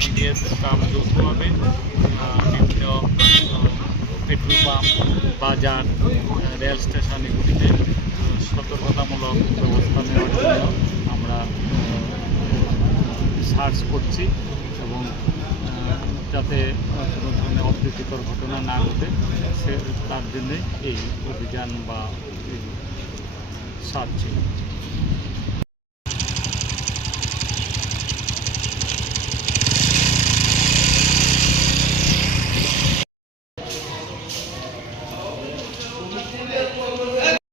BDS staff যৌথভাবে বিভিন্ন petrol pump, বাজার, রেল স্টেশন এগুলিতে সতর্কতামূলক ব্যবস্থা নেওয়ার জন্য আমরা সার্চ করছি এবং যাতে কোনো ধরনের অপ্রীতিকর ঘটনা না ঘটে তার জন্যে এই অভিযান বা সার্চ ছিল।